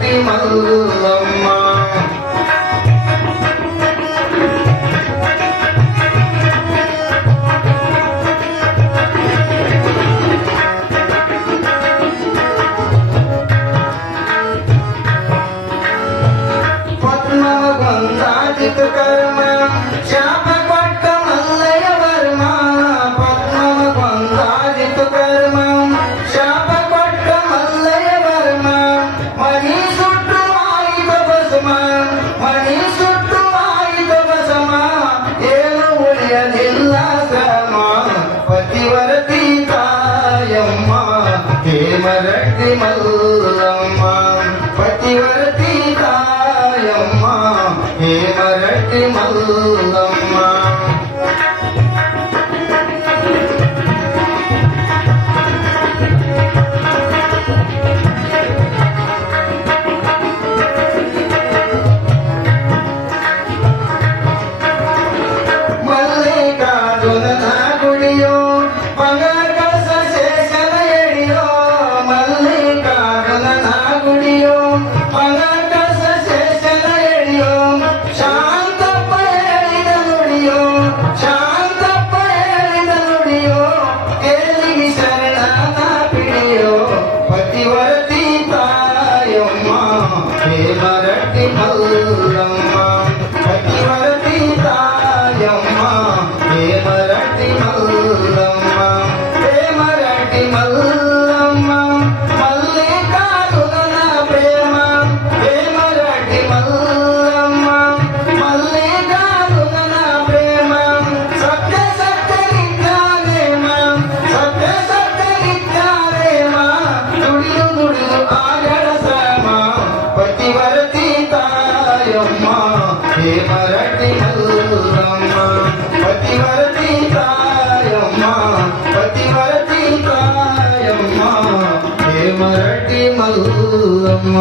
ಮರಟಿ ಮಲ್ಲಮ್ಮ ಪದ್ಮಗೊಂದಾಜಿತ ಕರ್ಮ ಶಾಪ ಕೊಟ್ಟ ಮಲ್ಲಯ ವರ್ಮ ಪದ್ಮಗೊಂದಾಜಿತ ಕರ್ಮ ಶಾಪ ಕೊಟ್ಟ ಮಲ್ಲಯ ವರ್ಮ ಮಣಿ ಸುಟ್ಟು ಆಯಿತ ಬಸಮ ಮಣಿ ಸುಟ್ಟು ಆಯಿತ ಬಸಮ ಏನು ಉಳಿಯಲಿಲ್ಲ ಶ್ರಮ ಪತಿವರತಿ ತಾಯಮ್ಮ ಹೇ ಮರಟಿ ಮಲ್ಲಮ್ಮ ಪತಿವರತಿ ತಾಯಮ್ಮ ಹೇ ಮರಟಿ ಮಲ್ಲಮ್ಮ ಮಲ್ಲಿಕಾರ್ಜುನನ ಗುಡಿಯೋ ಪಂಗಕಸ ಶೇಷನ ಎಡಿಯೋ ಮಲ್ಲಿಕಾರ್ಜುನನ ಗುಡಿಯೋ ಪಂಗಕಸ ಶೇಷನ ಎಡಿಯೋ ಶಾಂತಪ್ಪ ಹೇಳಿದ ನುಡಿಯೋ ಶಾಂತಪ್ಪ ಹೇಳಿದ ನುಡಿಯೋ ಕೇಳಿಗಿ ಶರಣನ ಪಿಡಿಯೋ ಪತಿವರತಿ ತಾಯಮ್ಮ ಹೇ ಮರಟಿ ಮಲ್ಲಮ್ಮ ಪತಿವರತಿ ತಾಯಮ್ಮ ಹೇ ಮರಟಿ ಮಲ್ಲಮ್ಮ ಹೇ ಮರಟಿ ಮಲ್ಲಮ್ಮ ಮಲ್ಲಿಕಾರ್ಜುನನ ಪ್ರೇಮ ಹೇ ಮರಟಿ ಮಲ್ಲಮ್ಮ ಮಲ್ಲಿಕಾರ್ಜುನನ ಪ್ರೇಮ ಸತ್ಯ ಸತ್ಯ ನಿತ್ಯಾನೇಮ ಸತ್ಯ ಸತ್ಯ ನಿತ್ಯಾನೇಮ ನುಡಿದು ನುಡಿದು ಆಗಡ ಶ್ರಮ ಪತಿವರತಿ ತಾಯಮ್ಮ ಹೇ ಮರಟಿ ಮಲ್ಲಮ್ಮ ಪತಿವರತಿ ತಾಯಮ್ಮ ಪತಿವರತಿ ತಾಯಮ್ಮ ಹೇ ಮರಟಿ ಮಲ್ಲಮ್ಮ